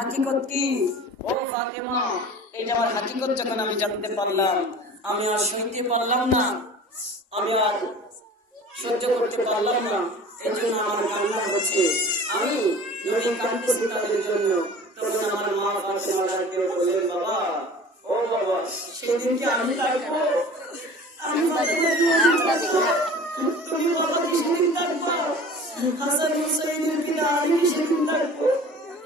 হাকিকত কি? ও ফাতেমা এটা আমার হাকিকত যখন আমি জানতে পারলাম, আমি আর সইতে পারলাম না, আমি আর সহ্য করতে পারলাম না, এই জন্য আমার কান্না হচ্ছে। আমি নদী কাঁদতেছি তাদের জন্য। তখন আমার মা ফাতেমা ডাকতে বললেন, বাবা, ও বাবা, সেদিনকে আমি থাকব আমি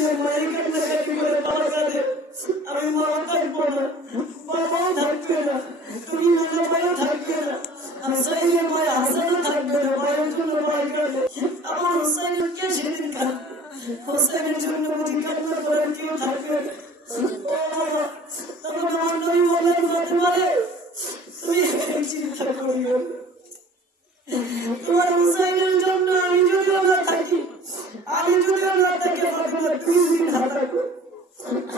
কিছু হইলে মায়ের কান্নাকাটি করে বাবা কাঁদে আমি মা থাকব না বাবাও থাকবে না তুমি মেলা মায়ও থাকবে না হুসাইনের মায় হাসানও থাকবে না জন্য ফাতেমা যদি হাতাকো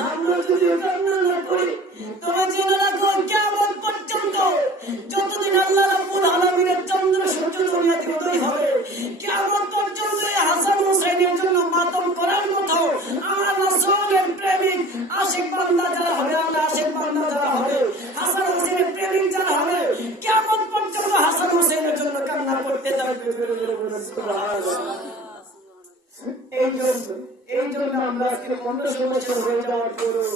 আমরা না করি তবে জেনে রাখো এই জন্য এই জন্য আমরা আজকে পনেরোশো বছর হয়ে যাওয়ার পরও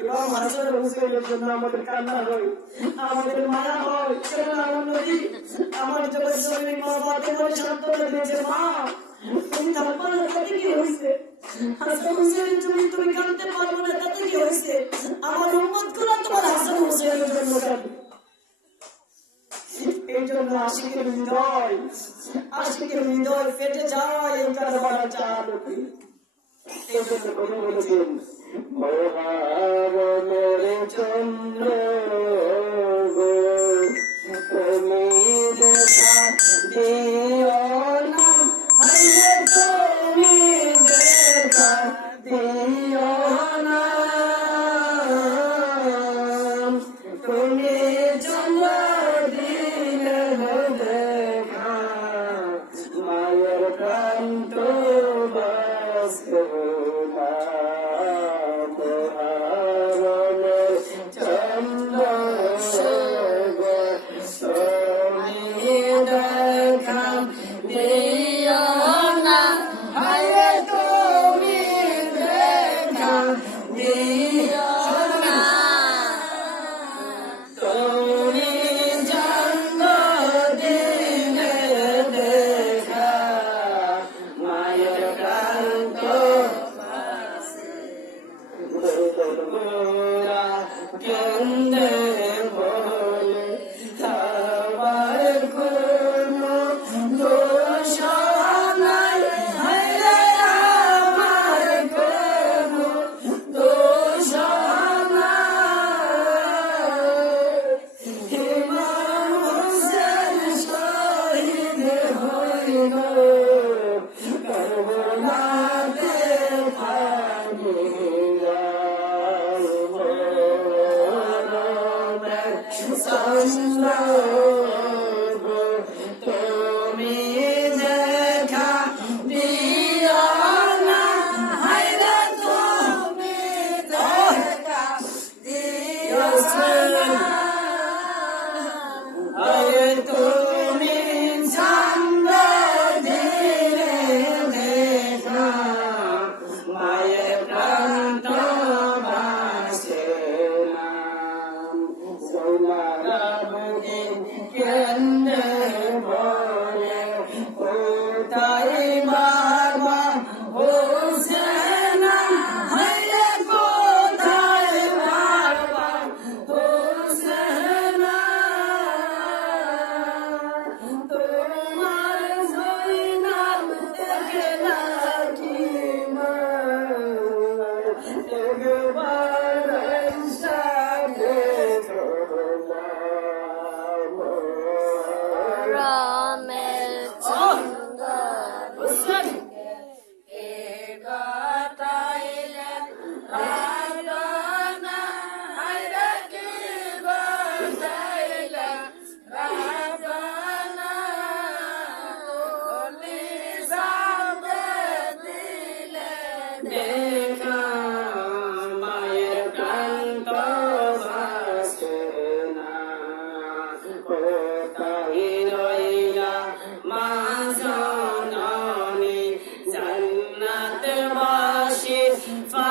ইমাম হাসান হুসেনের জন্য আমাদের কান্না হয়, আমাদের তুমি কাঁদতে পারব না, তাতে কি হয়েছে? আমার জন্য কাঁদবে এই জন্য আশিকের হৃদয় আশিকের হৃদয় ফেটে যায় এই কারবার চালকে এই জন্য কবি বলেছেন মহাবনের চন্দ্র দিও না হায় তুমি দেখা দিও না তুমি জন্ম দিলে দেখা মায়ের কান্ত কেন্দ্রে 18th